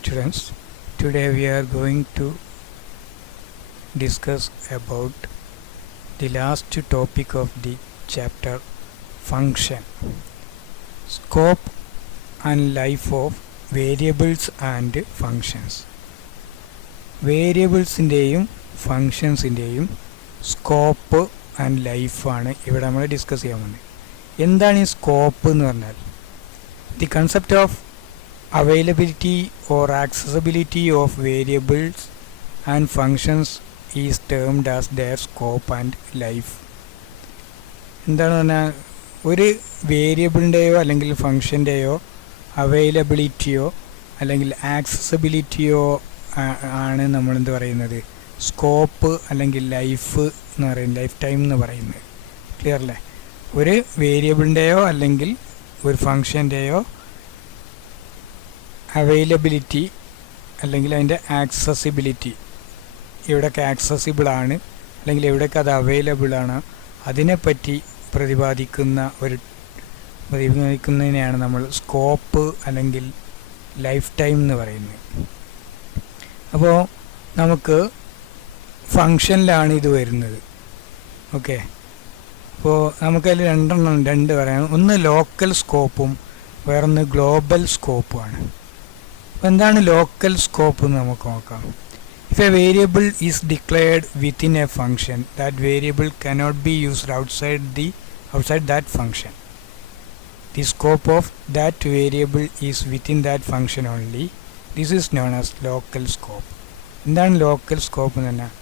students. Today we are going to discuss about the last topic of the chapter, function, scope and life of variables and functions. വേരിയബിൾസിൻ്റെയും ഫങ്ഷൻസിൻ്റെയും scope and ലൈഫാണ് ഇവിടെ നമ്മൾ discuss ചെയ്യാൻ പോകുന്നത്. എന്താണ് ഈ സ്കോപ്പ് എന്ന് പറഞ്ഞാൽ? The concept of availability or accessibility of variables and functions is termed as there scope and life. എന്താണ് പറഞ്ഞാൽ, ഒരു വേരിയബിളിൻ്റെയോ അല്ലെങ്കിൽ ഫങ്ഷൻ്റെയോ അവൈലബിലിറ്റിയോ അല്ലെങ്കിൽ ആക്സസിബിലിറ്റിയോ ആണ് നമ്മളെന്ത് പറയുന്നത്, സ്കോപ്പ് അല്ലെങ്കിൽ ലൈഫ് എന്ന് പറയുന്നത്, ലൈഫ് ടൈം എന്ന് പറയുന്നത്. ക്ലിയർ അല്ലേ? ഒരു വേരിയബിളിൻ്റെയോ അല്ലെങ്കിൽ ഒരു ഫങ്ഷൻ്റെയോ അവൈലബിലിറ്റി അല്ലെങ്കിൽ അതിൻ്റെ ആക്സസിബിലിറ്റി, എവിടെയൊക്കെ ആക്സസിബിളാണ് അല്ലെങ്കിൽ എവിടെയൊക്കെ അത് അവൈലബിളാണ്, അതിനെപ്പറ്റി പ്രതിപാദിക്കുന്നതിനെയാണ് നമ്മൾ സ്കോപ്പ് അല്ലെങ്കിൽ ലൈഫ് ടൈം എന്ന് പറയുന്നത്. അപ്പോൾ നമുക്ക് ഫങ്ഷനിലാണ് ഇത് വരുന്നത്. ഓക്കെ, അപ്പോൾ നമുക്കതിൽ രണ്ട് പറയാം. ഒന്ന് ലോക്കൽ സ്കോപ്പും വേറൊന്ന് ഗ്ലോബൽ സ്കോപ്പുമാണ്. അപ്പോൾ എന്താണ് ലോക്കൽ സ്കോപ്പ് എന്ന് നമുക്ക് നോക്കാം. If A variable is declared within a function, that variable cannot be used outside that function. The scope of that variable is within that function only. This is known as local scope. എന്താണ് local scope എന്ന് പറഞ്ഞാൽ,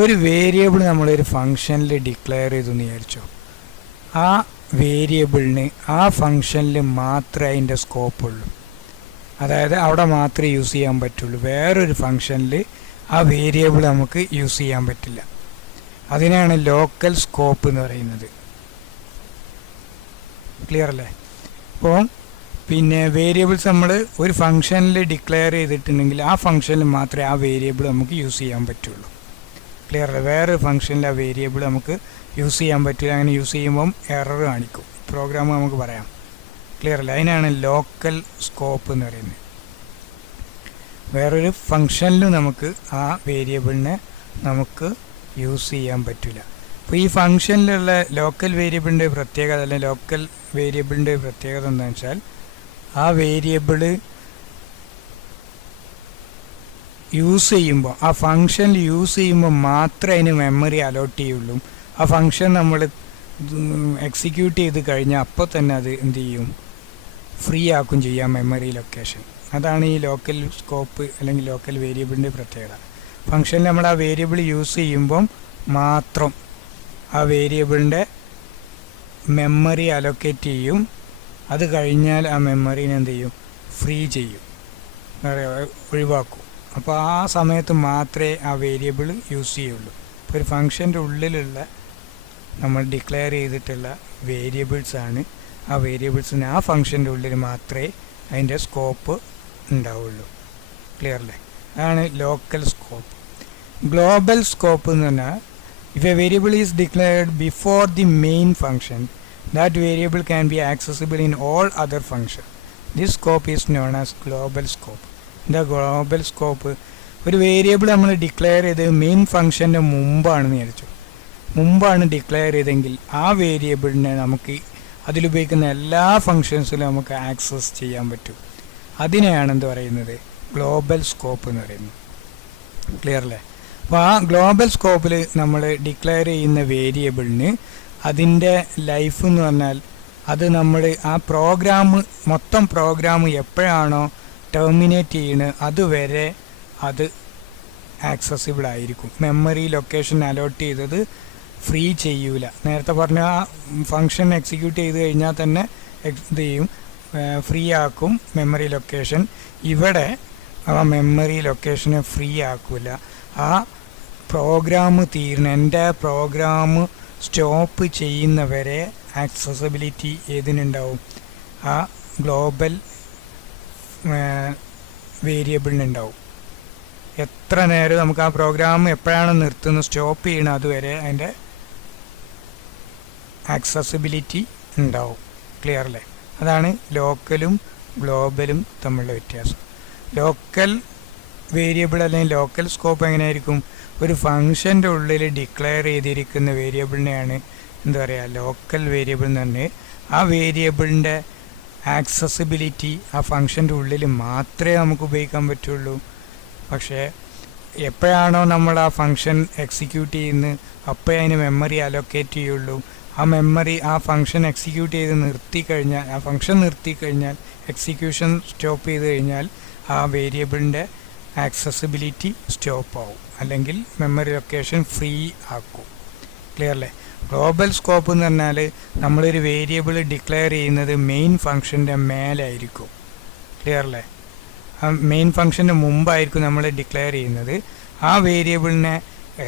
ഒരു variable നമ്മളൊരു ഫങ്ഷനിൽ declare ചെയ്തെന്ന് വിചാരിച്ചോ, ആ വേരിയബിളിന് ആ ഫങ്ഷനിൽ മാത്രമേ അതിൻ്റെ സ്കോപ്പുള്ളൂ. അതായത് അവിടെ മാത്രമേ യൂസ് ചെയ്യാൻ പറ്റുള്ളൂ. വേറൊരു ഫങ്ഷനിൽ ആ വേരിയബിൾ നമുക്ക് യൂസ് ചെയ്യാൻ പറ്റില്ല. അതിനാണ് ലോക്കൽ സ്കോപ്പ് എന്ന് പറയുന്നത്. ക്ലിയർ അല്ലേ? അപ്പോൾ പിന്നെ വേരിയബിൾസ് നമ്മൾ ഒരു ഫങ്ഷനിൽ ഡിക്ലെയർ ചെയ്തിട്ടുണ്ടെങ്കിൽ ആ ഫങ്ഷനിൽ മാത്രമേ ആ വേരിയബിൾ നമുക്ക് യൂസ് ചെയ്യാൻ പറ്റുള്ളൂ. ക്ലിയർ അല്ലേ? വേറൊരു ഫങ്ഷനിൽ ആ വേരിയബിൾ നമുക്ക് യൂസ് ചെയ്യാൻ പറ്റില്ല. അങ്ങനെ യൂസ് ചെയ്യുമ്പം എറർ കാണിക്കും, പ്രോഗ്രാം നമുക്ക് പറയാം. ക്ലിയർ അല്ലേ? അതിനാണ് ലോക്കൽ സ്കോപ്പ് എന്ന് പറയുന്നത്. വേറൊരു ഫങ്ഷനിലും നമുക്ക് ആ വേരിയബിളിനെ നമുക്ക് യൂസ് ചെയ്യാൻ പറ്റില്ല. അപ്പോൾ ഈ ഫങ്ഷനിലുള്ള ലോക്കൽ വേരിയബിളിൻ്റെ പ്രത്യേകത അല്ലെങ്കിൽ ലോക്കൽ വേരിയബിളിൻ്റെ പ്രത്യേകത എന്താണെന്ന് വെച്ചാൽ, ആ വേരിയബിൾ യൂസ് ചെയ്യുമ്പോൾ, ആ ഫങ്ഷനിൽ യൂസ് ചെയ്യുമ്പോൾ മാത്രമേ അതിന് മെമ്മറി അലോട്ട് ചെയ്യുള്ളൂ. ആ ഫങ്ഷൻ നമ്മൾ എക്സിക്യൂട്ട് ചെയ്ത് കഴിഞ്ഞാൽ അപ്പോൾ തന്നെ അത് എന്ത് ചെയ്യും, ഫ്രീ ആക്കും ചെയ്യാം മെമ്മറി ലൊക്കേഷൻ. അതാണ് ഈ ലോക്കൽ സ്കോപ്പ് അല്ലെങ്കിൽ ലോക്കൽ വേരിയബിളിൻ്റെ പ്രത്യേകത. ഫങ്ഷനിൽ നമ്മൾ ആ വേരിയബിൾ യൂസ് ചെയ്യുമ്പം മാത്രം ആ വേരിയബിളിൻ്റെ മെമ്മറി അലൊക്കേറ്റ് ചെയ്യും. അത് കഴിഞ്ഞാൽ ആ മെമ്മറീനെ എന്ത് ചെയ്യും, ഫ്രീ ചെയ്യും, ഒഴിവാക്കും. അപ്പോൾ ആ സമയത്ത് മാത്രമേ ആ വേരിയബിൾ യൂസ് ചെയ്യുള്ളൂ. ഇപ്പോൾ ഒരു ഫങ്ഷൻ്റെ ഉള്ളിലുള്ള നമ്മൾ ഡിക്ലെയർ ചെയ്തിട്ടുള്ള വേരിയബിൾസാണ്. ആ വേരിയബിൾസിന് ആ ഫങ്ഷൻ്റെ ഉള്ളിൽ മാത്രമേ അതിൻ്റെ സ്കോപ്പ് ഉണ്ടാവുള്ളൂ. ക്ലിയർ അല്ലേ? അതാണ് ലോക്കൽ സ്കോപ്പ്. ഗ്ലോബൽ സ്കോപ്പ് എന്ന് പറഞ്ഞാൽ, if a variable is declared before the main function, that variable can be accessible in all other functions. This scope is known as global scope. The global scope, ഒരു variable നമ്മൾ declare ചെയ്ത് main ഫങ്ഷൻ്റെ മുമ്പാണ് declare ചെയ്തെങ്കിൽ ആ വേരിയബിളിനെ നമുക്ക് അതിലുപയോഗിക്കുന്ന എല്ലാ ഫങ്ഷൻസിലും നമുക്ക് ആക്സസ് ചെയ്യാൻ പറ്റും. അതിനെയാണ് എന്ത് പറയുന്നത്, ഗ്ലോബൽ സ്കോപ്പ് എന്ന് പറയുന്നത്. ക്ലിയർ അല്ലേ? അപ്പോൾ ആ ഗ്ലോബൽ സ്കോപ്പിൽ നമ്മൾ ഡിക്ലെയർ ചെയ്യുന്ന വേരിയബിളിന് അതിൻ്റെ ലൈഫ് എന്ന് പറഞ്ഞാൽ, അത് നമ്മൾ ആ മൊത്തം പ്രോഗ്രാം എപ്പോഴാണോ ടെർമിനേറ്റ് ചെയ്യുന്നത് അതുവരെ അത് ആക്സസിബിൾ ആയിരിക്കും. മെമ്മറി ലൊക്കേഷൻ അലോട്ട് ചെയ്തത് ഫ്രീ ചെയ്യൂല. നേരത്തെ പറഞ്ഞ ആ ഫങ്ഷൻ എക്സിക്യൂട്ട് ചെയ്ത് കഴിഞ്ഞാൽ തന്നെ എന്ത് ചെയ്യും, ഫ്രീ ആക്കും മെമ്മറി ലൊക്കേഷൻ. ഇവിടെ ആ മെമ്മറി ലൊക്കേഷനെ ഫ്രീ ആക്കില്ല. ആ പ്രോഗ്രാം എൻ്റെ പ്രോഗ്രാം സ്റ്റോപ്പ് ചെയ്യുന്നവരെ ആക്സസിബിലിറ്റി ഏതിനുണ്ടാവും, ആ ഗ്ലോബൽ വേരിയബിളിനുണ്ടാവും. എത്ര നേരം നമുക്ക് ആ പ്രോഗ്രാം എപ്പോഴാണ് നിർത്തുന്നത്, സ്റ്റോപ്പ് ചെയ്യണം, അതുവരെ അതിൻ്റെ ആക്സസിബിലിറ്റി ഉണ്ടാവും. ക്ലിയർ അല്ലേ? അതാണ് ലോക്കലും ഗ്ലോബലും തമ്മിലുള്ള വ്യത്യാസം. ലോക്കൽ വേരിയബിൾ അല്ലെങ്കിൽ ലോക്കൽ സ്കോപ്പ് എങ്ങനെയായിരിക്കും? ഒരു ഫംഗ്ഷൻ്റെ ഉള്ളിൽ ഡിക്ലെയർ ചെയ്തിരിക്കുന്ന വേരിയബിളിനെയാണ് എന്താ പറയുക, ലോക്കൽ വേരിയബിൾ എന്ന് പറഞ്ഞ് ആ വേരിയബിളിൻ്റെ ആക്സസിബിലിറ്റി ആ ഫംഗ്ഷൻ്റെ ഉള്ളിൽ മാത്രമേ നമുക്ക് ഉപയോഗിക്കാൻ പറ്റുള്ളൂ. പക്ഷേ എപ്പോഴാണോ നമ്മൾ ആ ഫംഗ്ഷൻ എക്സിക്യൂട്ട് ചെയ്യുന്നത് അപ്പോഴേ അതിന് മെമ്മറി അലോക്കേറ്റ് ചെയ്യുള്ളൂ. ആ മെമ്മറി ആ ഫംഗ്ഷൻ എക്സിക്യൂട്ട് ചെയ്ത് നിർത്തിക്കഴിഞ്ഞാൽ, ആ ഫംഗ്ഷൻ നിർത്തിക്കഴിഞ്ഞാൽ, എക്സിക്യൂഷൻ സ്റ്റോപ്പ് ചെയ്ത് കഴിഞ്ഞാൽ ആ വേരിയബിളിൻ്റെ ആക്സസിബിലിറ്റി സ്റ്റോപ്പ് ആവും, അല്ലെങ്കിൽ മെമ്മറി ലൊക്കേഷൻ ഫ്രീ ആക്കും. ക്ലിയർ അല്ലേ? ഗ്ലോബൽ സ്കോപ്പ് എന്ന് പറഞ്ഞാൽ നമ്മളൊരു വേരിയബിൾ ഡിക്ലെയർ ചെയ്യുന്നത് മെയിൻ ഫംഗ്ഷൻ്റെ മേലായിരിക്കും. ക്ലിയർ അല്ലേ? ആ മെയിൻ ഫംഗ്ഷൻ്റെ മുമ്പായിരിക്കും നമ്മൾ ഡിക്ലെയർ ചെയ്യുന്നത്. ആ വേരിയബിളിനെ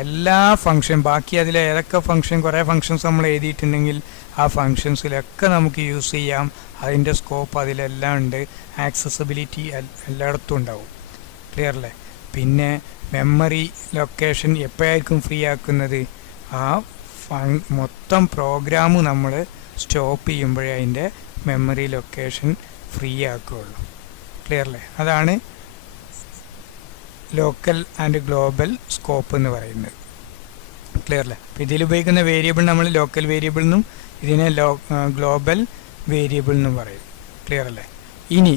എല്ലാ ഫംഗ്ഷൻ, ബാക്കി അതിൽ ഏതൊക്കെ ഫംഗ്ഷൻ, കുറേ ഫംഗ്ഷൻസ് നമ്മൾ എഴുതിയിട്ടുണ്ടെങ്കിൽ ആ ഫംഗ്ഷൻസിലൊക്കെ നമുക്ക് യൂസ് ചെയ്യാം. അതിൻ്റെ സ്കോപ്പ് അതിലെല്ലാം ഉണ്ട്. ആക്സസിബിലിറ്റി എല്ലായിടത്തും ഉണ്ടാവും. ക്ലിയർ അല്ലേ? പിന്നെ മെമ്മറി ലൊക്കേഷൻ എപ്പോഴായിരിക്കും ഫ്രീ ആക്കുന്നത്? ആ മൊത്തം പ്രോഗ്രാം നമ്മൾ സ്റ്റോപ്പ് ചെയ്യുമ്പോഴേ അതിൻ്റെ മെമ്മറി ലൊക്കേഷൻ ഫ്രീ ആക്കുകയുള്ളൂ. ക്ലിയർ അല്ലേ? അതാണ് ലോക്കൽ ആൻഡ് ഗ്ലോബൽ സ്കോപ്പ് എന്ന് പറയുന്നത്. ക്ലിയർ അല്ലേ? അപ്പോൾ ഇതിൽ ഉപയോഗിക്കുന്ന വേരിയബിൾ നമ്മൾ ലോക്കൽ വേരിയബിൾ എന്നും ഇതിനെ ഗ്ലോബൽ വേരിയബിൾ എന്നും പറയും. ക്ലിയർ അല്ലേ? ഇനി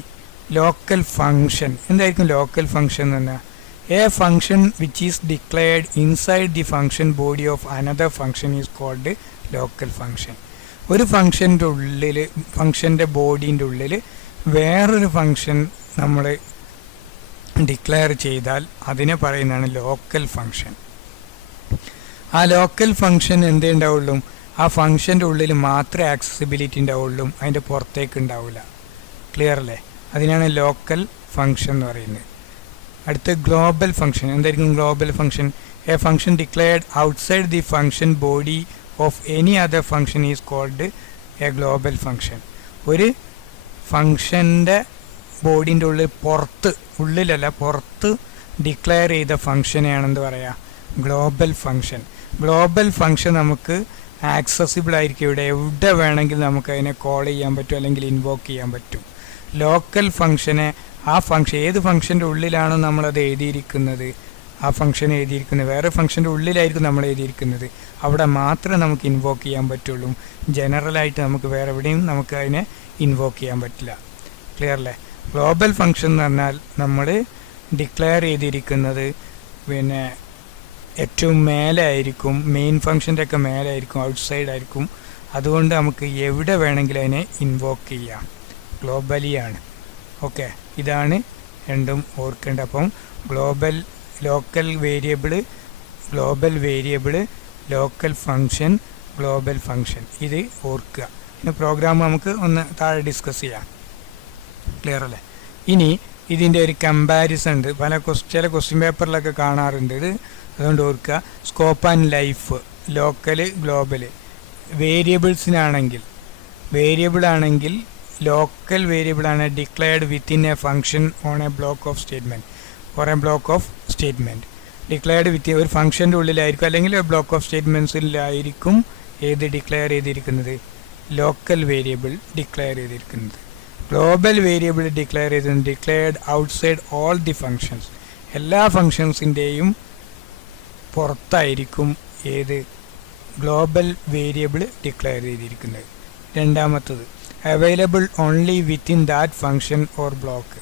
ലോക്കൽ ഫംഗ്ഷൻ എന്തായിരിക്കും? ലോക്കൽ ഫംഗ്ഷൻ എന്ന് പറഞ്ഞാൽ a function which is declared inside the function body of another function is called local function. ഒരു ഫംഗ്ഷൻ്റെ ഉള്ളിൽ, ഫംഗ്ഷൻ്റെ ബോഡീൻ്റെ ഉള്ളിൽ വേറൊരു ഫംഗ്ഷൻ നമ്മൾ ഡിക്ലെയർ ചെയ്താൽ അതിനെ പറയുന്നതാണ് ലോക്കൽ ഫംഗ്ഷൻ. ആ ലോക്കൽ ഫംഗ്ഷൻ എന്തേ ഉണ്ടാവുള്ളൂ? ആ ഫംഗ്ഷൻ്റെ ഉള്ളിൽ മാത്രമേ ആക്സസിബിലിറ്റി ഉണ്ടാവുള്ളൂ, അതിൻ്റെ പുറത്തേക്ക് ഉണ്ടാവില്ല. ക്ലിയർ അല്ലേ? അതിനാണ് ലോക്കൽ ഫംഗ്ഷൻ എന്ന് പറയുന്നത്. അടുത്ത ഗ്ലോബൽ ഫംഗ്ഷൻ എന്തായിരിക്കും? Global function a function declared outside the function body of any other function is called a global function. ഒരു ഫംഗ്ഷൻ്റെ ബോഡീൻ്റെ ഉള്ളിൽ, ഉള്ളിലല്ല പുറത്ത് ഡിക്ലെയർ ചെയ്ത ഫംഗ്ഷനെയാണെന്ന് പറയാം ഗ്ലോബൽ ഫംഗ്ഷൻ. ഗ്ലോബൽ ഫംഗ്ഷൻ നമുക്ക് ആക്സസിബിൾ ആയിരിക്കും. എവിടെ വേണമെങ്കിൽ നമുക്ക് അതിനെ കോൾ ചെയ്യാൻ പറ്റും, അല്ലെങ്കിൽ ഇൻവോക്ക് ചെയ്യാൻ പറ്റും. ലോക്കൽ ഫംഗ്ഷനെ ആ ഫംഗ്ഷൻ ഏത് ഫംഗ്ഷൻ്റെ ഉള്ളിലാണോ നമ്മളത് എഴുതിയിരിക്കുന്നത്, ആ ഫംഗ്ഷൻ എഴുതിയിരിക്കുന്നത് വേറെ ഫംഗ്ഷൻ്റെ ഉള്ളിലായിരിക്കും നമ്മൾ എഴുതിയിരിക്കുന്നത്, അവിടെ മാത്രമേ നമുക്ക് ഇൻവോക്ക് ചെയ്യാൻ പറ്റുള്ളൂ. ജനറലായിട്ട് നമുക്ക് വേറെ എവിടെയും നമുക്ക് അതിനെ ഇൻവോക്ക് ചെയ്യാൻ പറ്റില്ല. ക്ലിയർ അല്ലേ? ഗ്ലോബൽ ഫംഗ്ഷൻ എന്ന് പറഞ്ഞാൽ നമ്മൾ ഡിക്ലെയർ ചെയ്തിരിക്കുന്നത് പിന്നെ ഏറ്റവും മേലെ ആയിരിക്കും, മെയിൻ ഫംഗ്ഷൻ്റെ ഒക്കെ മേലെ ആയിരിക്കും, ഔട്ട്സൈഡ് ആയിരിക്കും. അതുകൊണ്ട് നമുക്ക് എവിടെ വേണമെങ്കിലും അതിനെ ഇൻവോക്ക് ചെയ്യാം. ഗ്ലോബലിയാണ്. ഓക്കെ, ഇതാണ് രണ്ടും ഓർക്കേണ്ടത്. അപ്പം local variable, global variable, local function, global function, ഇത് ഓർക്കുക. പിന്നെ പ്രോഗ്രാം നമുക്ക് ഒന്ന് താഴെ ഡിസ്കസ് ചെയ്യാം. ക്ലിയർ അല്ലേ? ഇനി ഇതിൻ്റെ ഒരു കമ്പാരിസൺ ഉണ്ട്, ചില ക്വസ്റ്റ്യൻ പേപ്പറിലൊക്കെ കാണാറുണ്ട് ഇത്. അതുകൊണ്ട് ഓർക്കുക, scope and life, local, global. വേരിയബിളാണെങ്കിൽ ലോക്കൽ വേരിയബിളാണ് declared within a function on a block of statement or a block of statement. Declared within ഒരു ഫംഗ്ഷൻ്റെ ഉള്ളിലായിരിക്കും, അല്ലെങ്കിൽ ബ്ലോക്ക് ഓഫ് സ്റ്റേറ്റ്മെൻറ്റ്സിലായിരിക്കും ഏത് ഡിക്ലെയർ ചെയ്തിരിക്കുന്നത്? ലോക്കൽ വേരിയബിൾ ഡിക്ലെയർ ചെയ്തിരിക്കുന്നത്. Global variable declared outside all the functions. എല്ലാ ഫങ്ഷൻസിൻ്റെയും പുറത്തായിരിക്കും ഏത്? ഗ്ലോബൽ വേരിയബിൾ ഡിക്ലെയർ ചെയ്തിരിക്കുന്നത്. രണ്ടാമത്തത് available only within that function or block.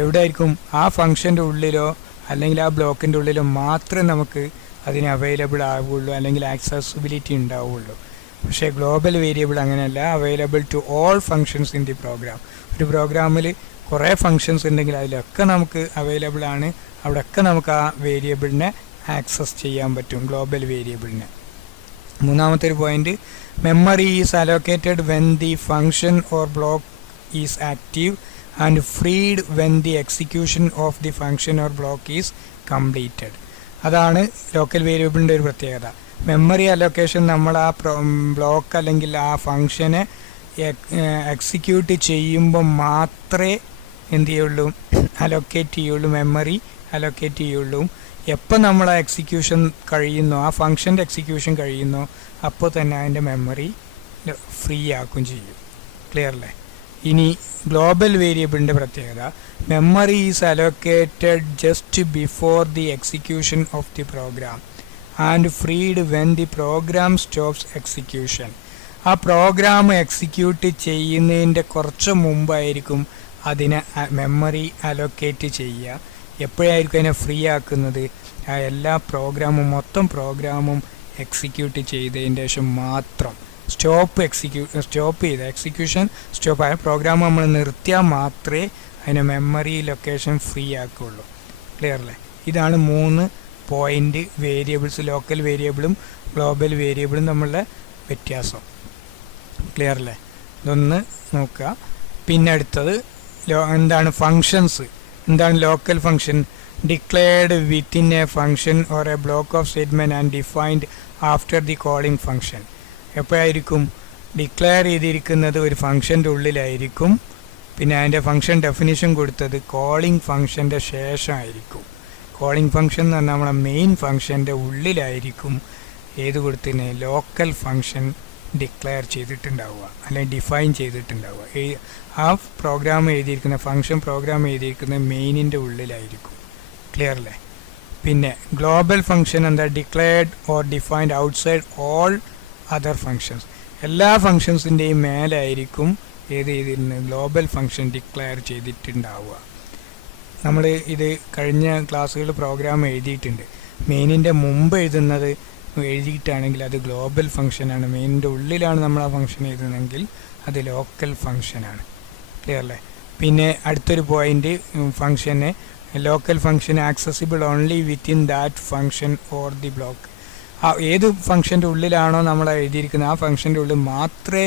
എവിടെ ആയിരിക്കും? ആ ഫങ്ഷൻ്റെ ഉള്ളിലോ അല്ലെങ്കിൽ ആ ബ്ലോക്കിൻ്റെ ഉള്ളിലോ മാത്രമേ നമുക്ക് അതിന് അവൈലബിൾ ആവുകയുള്ളൂ, അല്ലെങ്കിൽ ആക്സസിബിലിറ്റി ഉണ്ടാവുകയുള്ളൂ. പക്ഷേ ഗ്ലോബൽ വേരിയബിൾ അങ്ങനെയല്ല, available to all functions in the program. ഒരു പ്രോഗ്രാമിൽ കുറേ ഫങ്ഷൻസ് ഉണ്ടെങ്കിൽ അതിലൊക്കെ നമുക്ക് അവൈലബിൾ ആണ്, അവിടെയൊക്കെ നമുക്ക് ആ വേരിയബിളിനെ ആക്സസ് ചെയ്യാൻ പറ്റും, ഗ്ലോബൽ വേരിയബിളിനെ. മൂന്നാമത്തെ ഒരു point, memory is allocated when the function or block is active and freed when the execution of the function or block is completed. അതാണ് ലോക്കൽ വേരിയബിളിൻ്റെ ഒരു പ്രത്യേകത. മെമ്മറി അലോക്കേഷൻ നമ്മൾ ആ ബ്ലോക്ക് അല്ലെങ്കിൽ ആ ഫങ്ഷനെ എക്സിക്യൂട്ട് ചെയ്യുമ്പോൾ മാത്രമേ എന്ത് ചെയ്യുള്ളൂ? അലോക്കേറ്റ് ചെയ്യുള്ളൂ, മെമ്മറി അലോക്കേറ്റ് ചെയ്യുള്ളൂ. എപ്പോൾ നമ്മൾ ആ എക്സിക്യൂഷൻ കഴിയുന്നോ, ആ ഫങ്ഷൻ്റെ എക്സിക്യൂഷൻ കഴിയുന്നോ, അപ്പോൾ തന്നെ അതിൻ്റെ മെമ്മറി ഫ്രീ ആക്കുകയും ചെയ്യും. ക്ലിയർ അല്ലേ? ഇനി ഗ്ലോബൽ വേരിയബിളിൻ്റെ പ്രത്യേകത, memory is allocated just before the execution of the program and freed when the program stops execution. ആ പ്രോഗ്രാം എക്സിക്യൂട്ട് ചെയ്യുന്നതിൻ്റെ കുറച്ച് മുമ്പായിരിക്കും അതിനെ മെമ്മറി അലോക്കേറ്റ് ചെയ്യുക. എപ്പോഴായിരിക്കും അതിനെ ഫ്രീ ആക്കുന്നത്? ആ എല്ലാ മൊത്തം പ്രോഗ്രാമും എക്സിക്യൂട്ട് ചെയ്തതിന് ശേഷം മാത്രം സ്റ്റോപ്പ് ചെയ്ത് എക്സിക്യൂഷൻ സ്റ്റോപ്പ് ആയ പ്രോഗ്രാം നമ്മൾ നിർത്തിയാൽ മാത്രമേ അതിനെ മെമ്മറി ലൊക്കേഷൻ ഫ്രീ ആക്കുകയുള്ളൂ. ക്ലിയർ അല്ലേ? ഇതാണ് 3 പോയിൻ്റ് വേരിയബിൾസ്, ലോക്കൽ വേരിയബിളും ഗ്ലോബൽ വേരിയബിളും തമ്മിലുള്ള വ്യത്യാസം. ക്ലിയർ അല്ലേ? ഇതൊന്ന് നോക്കുക. പിന്നെ അടുത്തത് എന്താണ് ഫങ്ഷൻസ്. എന്താണ് local function? Declared within a function or a block of statement and defined after the calling function. എപ്പോഴായിരിക്കും ഡിക്ലെയർ ചെയ്തിരിക്കുന്നത്? ഒരു ഫങ്ഷൻ്റെ ഉള്ളിലായിരിക്കും. പിന്നെ അതിൻ്റെ ഫങ്ഷൻ ഡെഫിനിഷൻ കൊടുത്തത് കോളിംഗ് ഫങ്ഷൻ്റെ ശേഷമായിരിക്കും. കോളിംഗ് ഫങ്ഷൻ എന്ന് പറഞ്ഞാൽ നമ്മളെ മെയിൻ ഫങ്ഷൻ്റെ ഉള്ളിലായിരിക്കും ഏത് കൊടുത്തതിന് ലോക്കൽ ഫങ്ഷൻ ഡിക്ലെയർ ചെയ്തിട്ടുണ്ടാവുക അല്ലെങ്കിൽ ഡിഫൈൻ ചെയ്തിട്ടുണ്ടാവുക. ആ പ്രോഗ്രാം എഴുതിയിരിക്കുന്ന ഫങ്ഷൻ പ്രോഗ്രാം എഴുതിയിരിക്കുന്ന മെയിനിൻ്റെ ഉള്ളിലായിരിക്കും. ക്ലിയർ അല്ലേ? പിന്നെ ഗ്ലോബൽ ഫങ്ഷൻ എന്താ? Declared or defined outside all other functions. എല്ലാ ഫങ്ഷൻസിൻ്റെയും മേലായിരിക്കും ഏത് ചെയ്തിരുന്നത്? ഗ്ലോബൽ ഫങ്ഷൻ ഡിക്ലെയർ ചെയ്തിട്ടുണ്ടാവുക. നമ്മൾ ഇത് കഴിഞ്ഞ ക്ലാസ്സുകൾ പ്രോഗ്രാം എഴുതിയിട്ടുണ്ട്. മെയിനിൻ്റെ മുമ്പ് എഴുതിയിട്ടാണെങ്കിൽ അത് ഗ്ലോബൽ ഫങ്ഷനാണ്. മെയിനിൻ്റെ ഉള്ളിലാണ് നമ്മൾ ആ ഫങ്ഷൻ എഴുതുന്നതെങ്കിൽ അത് ലോക്കൽ ഫങ്ഷനാണ്. ക്ലിയർ അല്ലേ? പിന്നെ അടുത്തൊരു point, function local function accessible only within that function or the block. ഏത് ഫങ്ഷൻ്റെ ഉള്ളിലാണോ നമ്മൾ എഴുതിയിരിക്കുന്നത് ആ ഫങ്ഷൻ്റെ ഉള്ളിൽ മാത്രമേ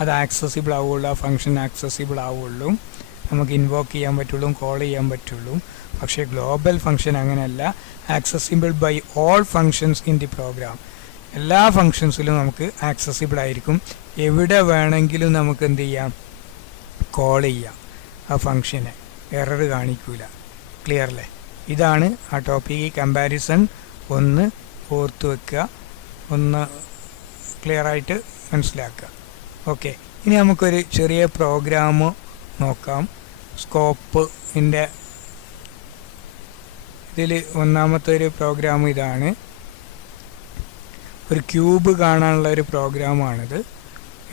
അത് ആക്സസിബിൾ ആവുള്ളൂ, ആ ഫങ്ഷൻ ആക്സസിബിൾ ആവുള്ളൂ, നമുക്ക് ഇൻവോക്ക് ചെയ്യാൻ പറ്റുള്ളൂ, കോൾ ചെയ്യാൻ പറ്റുള്ളൂ. പക്ഷേ ഗ്ലോബൽ ഫങ്ഷൻ അങ്ങനെയല്ല. Accessible by all functions in the program. എല്ലാ ഫങ്ഷൻസിലും നമുക്ക് ആക്സസിബിൾ ആയിരിക്കും. എവിടെ വേണമെങ്കിലും നമുക്ക് എന്ത് ചെയ്യാം? കോൾ ചെയ്യാം ആ ഫങ്ഷനെ. എറർ കാണിക്കൂല. ക്ലിയർ അല്ലേ? ഇതാണ് ആ ടോപ്പിക്ക്. കമ്പാരിസൺ ഒന്ന് ഓർത്ത് വെക്കുക, ഒന്ന് ക്ലിയറായിട്ട് മനസ്സിലാക്കുക. ഓക്കെ, ഇനി നമുക്കൊരു ചെറിയ പ്രോഗ്രാം നോക്കാം. സ്കോപ്പിൻ്റെ ഇതിൽ ഒന്നാമത്തെ ഒരു പ്രോഗ്രാം ഇതാണ്. ഒരു ക്യൂബ് കാണാനുള്ള ഒരു പ്രോഗ്രാമാണിത്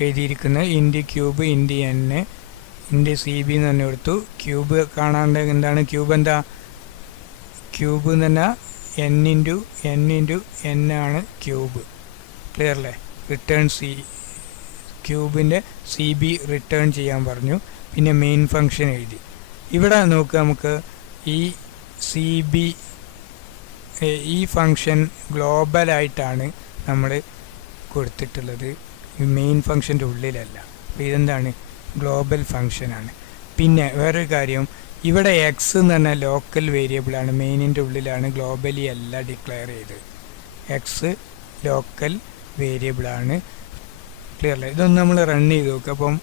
എഴുതിയിരിക്കുന്നത്. Int cube, int n, int CB എന്ന് തന്നെ എടുത്തു. ക്യൂബ് കാണാണ്ട് എന്താണ് ക്യൂബ്? എന്താ ക്യൂബ് എന്ന് പറഞ്ഞാൽ n ആണ് ക്യൂബ്. ക്ലിയർ അല്ലേ? റിട്ടേൺ ക്യൂബിൻ്റെ CB റിട്ടേൺ ചെയ്യാൻ പറഞ്ഞു. പിന്നെ മെയിൻ ഫങ്ഷൻ എഴുതി. ഇവിടെ നോക്കുക, നമുക്ക് ഈ CB ഈ ഫങ്ഷൻ ഗ്ലോബലായിട്ടാണ് നമ്മൾ കൊടുത്തിട്ടുള്ളത്, മെയിൻ ഫങ്ഷൻ്റെ ഉള്ളിലല്ല. അപ്പോൾ ഇതെന്താണ്? ഗ്ലോബൽ ഫങ്ഷനാണ്. പിന്നെ വേറൊരു കാര്യം, ഇവിടെ എക്സ് എന്ന് പറഞ്ഞാൽ ലോക്കൽ വേരിയബിളാണ്, മെയിനിൻ്റെ ഉള്ളിലാണ്, ഗ്ലോബലി അല്ല ഡിക്ലെയർ ചെയ്ത്. എക്സ് ലോക്കൽ വേരിയബിളാണ്. ക്ലിയർ അല്ലേ? ഇതൊന്ന് നമ്മൾ റൺ ചെയ്ത് നോക്കുക. അപ്പം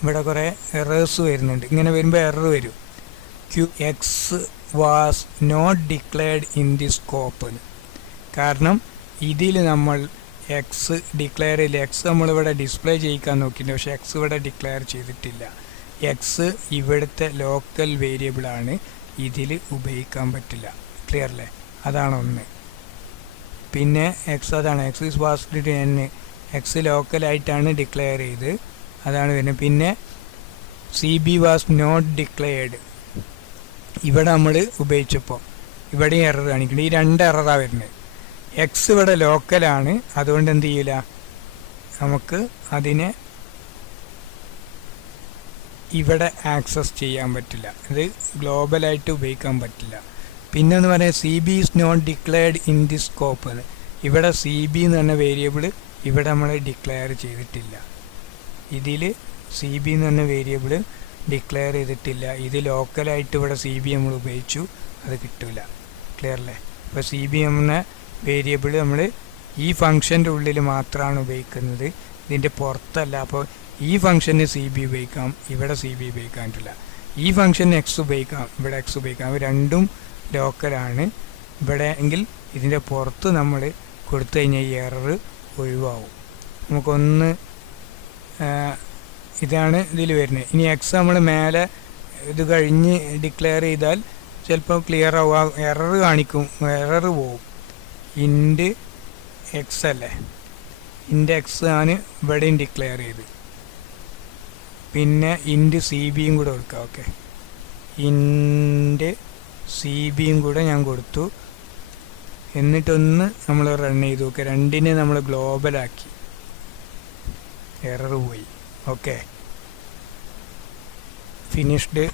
ഇവിടെ കുറേ എറേഴ്സ് വരുന്നുണ്ട്. ഇങ്ങനെ വരുമ്പോൾ എറർ വരും. X was not declared in the scope. കാരണം ഇതിൽ നമ്മൾ എക്സ് ഡിക്ലെയർ ചെയ്യില്ല. എക്സ് നമ്മളിവിടെ ഡിസ്പ്ലേ ചെയ്യിക്കാൻ നോക്കിയിട്ടുണ്ട്, പക്ഷേ എക്സ് ഇവിടെ ഡിക്ലെയർ ചെയ്തിട്ടില്ല. എക്സ് ഇവിടുത്തെ ലോക്കൽ വേരിയബിളാണ്, ഇതിൽ ഉപയോഗിക്കാൻ പറ്റില്ല. ക്ലിയർ അല്ലേ? അതാണ് ഒന്ന്. പിന്നെ എക്സ് അതാണ്, X is passed to n. X ലോക്കലായിട്ടാണ് ഡിക്ലെയർ ചെയ്ത്, അതാണ് വരുന്നത്. പിന്നെ CB വാസ് നോട്ട് ഡിക്ലെയർഡ്, ഇവിടെ നമ്മൾ ഉപയോഗിച്ചപ്പോൾ ഇവിടെയും എറർ കാണിക്കുന്നുണ്ട്. ഈ 2 എററാണ് വരുന്നത്. എക്സ് ഇവിടെ ലോക്കലാണ്, അതുകൊണ്ട് എന്ത് ചെയ്യില്ല, നമുക്ക് അതിനെ ഇവിടെ ആക്സസ് ചെയ്യാൻ പറ്റില്ല, ഇത് ഗ്ലോബലായിട്ട് ഉപയോഗിക്കാൻ പറ്റില്ല. പിന്നെ എന്ന് പറയാൻ CB is not declared in the scope. ഇവിടെ CB എന്ന് പറഞ്ഞ വേരിയബിൾ ഇവിടെ നമ്മൾ ഡിക്ലെയർ ചെയ്തിട്ടില്ല. ഇതിൽ CB എന്ന് പറഞ്ഞ വേരിയബിൾ ഡിക്ലെയർ ചെയ്തിട്ടില്ല. ഇത് ലോക്കലായിട്ട് ഇവിടെ CB നമ്മൾ ഉപയോഗിച്ചു, അത് കിട്ടില്ല. ക്ലിയർ അല്ലേ? അപ്പോൾ CB എന്ന വേരിയബിൾ നമ്മൾ ഈ ഫങ്ഷൻ്റെ ഉള്ളിൽ മാത്രമാണ് ഉപയോഗിക്കുന്നത്, ഇതിൻ്റെ പുറത്തല്ല. അപ്പോൾ ഈ ഫങ്ഷന് CB ഉപയോഗിക്കാം, ഇവിടെ CB ഉപയോഗിക്കാൻ പറ്റില്ല. ഈ ഫങ്ഷന് എക്സ് ഉപയോഗിക്കാം, ഇവിടെ എക്സ് ഉപയോഗിക്കാം. അവ രണ്ടും ലോക്കലാണ്. ഇവിടെ എങ്കിൽ ഇതിൻ്റെ പുറത്ത് നമ്മൾ കൊടുത്തു കഴിഞ്ഞാൽ ഈ എറർ ഒഴിവാകും. നമുക്കൊന്ന് ഇതാണ് ഇതിൽ വരുന്നത്. ഇനി എക്സ് നമ്മൾ മേലെ ഇത് കഴിഞ്ഞ് ഡിക്ലെയർ ചെയ്താൽ ചിലപ്പോൾ ക്ലിയർ ആവുക, എറർ കാണിക്കും, എറർ പോവും. ഇൻറ്റ് എക്സ് അല്ലേ, ഇൻറ്റ് എക്സ് ആണ് ഇവിടെയും ഡിക്ലെയർ ചെയ്ത്. പിന്നെ ഇൻറ്റ് സി ബിയും കൂടെ കൊടുക്കുക. ഓക്കെ, ഇൻറ്റ് സി ബിയും കൂടെ ഞാൻ കൊടുത്തു. എന്നിട്ടൊന്ന് നമ്മൾ റൺ ചെയ്ത് നോക്കുക. രണ്ടിനെ നമ്മൾ ഗ്ലോബലാക്കി, എറർ പോയി. ഓക്കെ, ഫിനിഷ്ഡ്,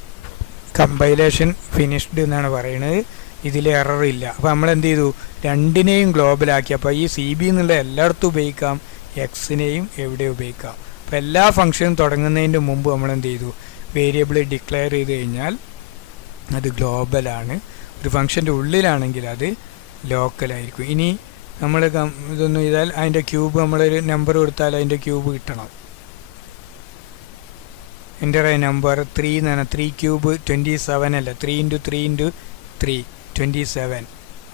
കമ്പൈലേഷൻ ഫിനിഷ്ഡ് എന്നാണ് പറയുന്നത്. ഇതിൽ എറർ ഇല്ല. അപ്പോൾ നമ്മൾ എന്ത് ചെയ്തു, രണ്ടിനെയും ഗ്ലോബലാക്കി. അപ്പോൾ ഈ സി ബി എന്നുള്ള എല്ലായിടത്തും ഉപയോഗിക്കാം, എക്സിനെയും എവിടെ ഉപയോഗിക്കാം. അപ്പോൾ എല്ലാ ഫംഗ്ഷനും തുടങ്ങുന്നതിൻ്റെ മുമ്പ് നമ്മൾ എന്ത് ചെയ്തു, വേരിയബിൾ ഡിക്ലെയർ ചെയ്ത് കഴിഞ്ഞാൽ അത് ഗ്ലോബലാണ്. ഒരു ഫംഗ്ഷൻ്റെ ഉള്ളിലാണെങ്കിൽ അത് ലോക്കലായിരിക്കും. ഇനി നമ്മൾ ഇതൊന്നും ചെയ്താൽ അതിൻ്റെ ക്യൂബ്, നമ്മളൊരു നമ്പർ കൊടുത്താൽ അതിൻ്റെ ക്യൂബ് കിട്ടണം. എൻ്റെ നമ്പർ 3 എന്നാണ്. 3 ക്യൂബ് 27 അല്ല, 3 × 3 × 3 27.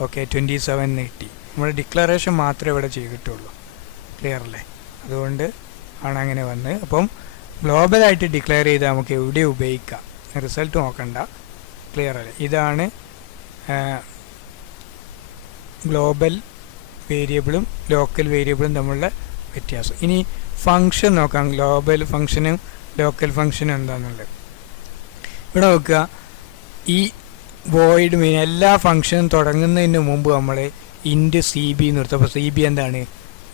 ഓക്കെ, 27 കിട്ടി. നമ്മൾ ഡിക്ലറേഷൻ മാത്രമേ ഇവിടെ ചെയ്തിട്ടുള്ളൂ. ക്ലിയർ അല്ലേ? അതുകൊണ്ട് ആണ് അങ്ങനെ വന്നത്. അപ്പം ഗ്ലോബലായിട്ട് ഡിക്ലെയർ ചെയ്താൽ നമുക്ക് എവിടെ ഉപയോഗിക്കാം, റിസൾട്ട് നോക്കണ്ട. ക്ലിയർ അല്ലേ? ഇതാണ് ഗ്ലോബൽ വേരിയബിളും ലോക്കൽ വേരിയബിളും തമ്മിലുള്ള വ്യത്യാസം. ഇനി ഫങ്ഷൻ നോക്കാം, ഗ്ലോബൽ ഫങ്ഷനും ലോക്കൽ ഫങ്ഷനും എന്താണെന്നുള്ളത്. ഇവിടെ നോക്കുക, ഈ വോയിഡ് മെയിൻ എല്ലാ ഫങ്ഷനും തുടങ്ങുന്നതിന് മുമ്പ് നമ്മൾ ഇൻറ്റ് സി ബി എന്ന് കൊടുത്തു. അപ്പോൾ സി ബി എന്താണ്,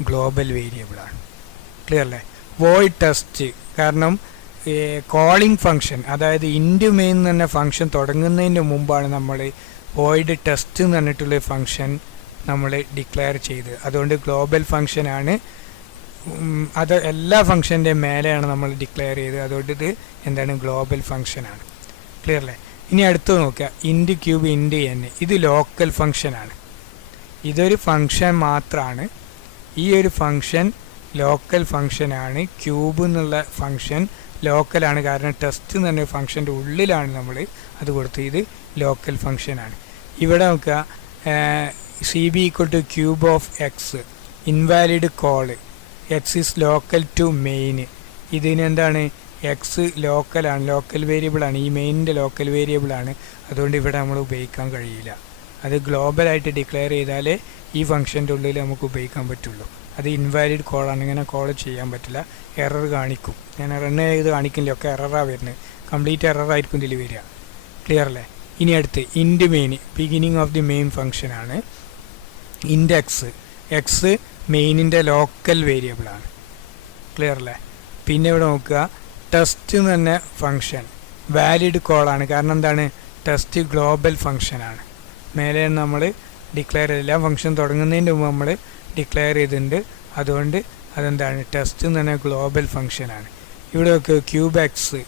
ഗ്ലോബൽ വേരിയബിളാണ്. ക്ലിയർ അല്ലേ? വോയിഡ് ടെസ്റ്റ്, കാരണം കോളിംഗ് ഫങ്ഷൻ, അതായത് ഇൻറ്റ് മെയിൻ തന്നെ ഫങ്ഷൻ തുടങ്ങുന്നതിന് മുമ്പാണ് നമ്മൾ വോയിഡ് ടെസ്റ്റ് എന്ന് പറഞ്ഞിട്ടുള്ള ഫങ്ഷൻ നമ്മൾ ഡിക്ലെയർ ചെയ്ത്. അതുകൊണ്ട് ഗ്ലോബൽ ഫങ്ഷനാണ്. അത് എല്ലാ ഫങ്ഷൻ്റെ മേലെയാണ് നമ്മൾ ഡിക്ലെയർ ചെയ്തത്. അതുകൊണ്ട് ഇത് എന്താണ്, ഗ്ലോബൽ ഫങ്ഷനാണ്. ക്ലിയർ അല്ലേ? ഇനി അടുത്ത് നോക്കുക, ഇൻറ്റ് ക്യൂബ് ഇൻറ്റ് എൻ. ഇത് ലോക്കൽ ഫങ്ഷനാണ്. ഇതൊരു ഫങ്ഷൻ മാത്രമാണ്. ഈ ഒരു ഫങ്ഷൻ ലോക്കൽ ഫങ്ഷനാണ്. ക്യൂബ് എന്നുള്ള ഫങ്ഷൻ ലോക്കലാണ്, കാരണം ടെസ്റ്റ് എന്ന് പറഞ്ഞ ഫങ്ഷൻ്റെ ഉള്ളിലാണ് നമ്മൾ അത് കൊടുത്ത്. ഇത് ലോക്കൽ ഫങ്ഷനാണ്. ഇവിടെ നോക്കുക, C B equal to cube of X, invalid call, X is local to main. ഇതിനെന്താണ്, എക്സ് ലോക്കലാണ്, ലോക്കൽ വേരിയബിളാണ്. ഈ മെയിനിൻ്റെ ലോക്കൽ വേരിയബിളാണ്. അതുകൊണ്ട് ഇവിടെ നമ്മൾ ഉപയോഗിക്കാൻ കഴിയില്ല. അത് ഗ്ലോബലായിട്ട് ഡിക്ലെയർ ചെയ്താലേ ഈ ഫംഗ്ഷൻ്റെ ഉള്ളിൽ നമുക്ക് ഉപയോഗിക്കാൻ പറ്റുള്ളൂ. അത് ഇൻവാലിഡ് കോളാണ്, ഇങ്ങനെ കോൾ ചെയ്യാൻ പറ്റില്ല, എറർ കാണിക്കും. ഞാൻ റൺ ചെയ്ത് കാണിക്കില്ല, ഒക്കെ എററാണ് വരുന്നത്, കംപ്ലീറ്റ് എററായിരിക്കും ഇതിൽ വരിക. ക്ലിയർ അല്ലേ? ഇനി അടുത്ത് ഇൻറ്റ് main, beginning of the main ഫംഗ്ഷനാണ്. ഇൻറ്റ് എക്സ്, എക്സ് മെയിനിൻ്റെ ലോക്കൽ വേരിയബിളാണ്. ക്ലിയർ അല്ലേ? പിന്നെ ഇവിടെ നോക്കുക, ടെസ്റ്റ് എന്ന് തന്നെ ഫംഗ്ഷൻ വാലിഡ് കോളാണ്, കാരണം എന്താണ്, ടെസ്റ്റ് ഗ്ലോബൽ ഫംഗ്ഷനാണ്. മേലെ നമ്മൾ ഡിക്ലെയർ ചെയ്തില്ല, ഫംഗ്ഷൻ തുടങ്ങുന്നതിന് മുമ്പ് നമ്മൾ ഡിക്ലെയർ ചെയ്തിട്ടുണ്ട്. അതുകൊണ്ട് അതെന്താണ്, ടെസ്റ്റ് എന്ന് തന്നെ ഗ്ലോബൽ ഫംഗ്ഷനാണ്. ഇവിടെ നോക്കുക, ക്യൂബ് എക്സ്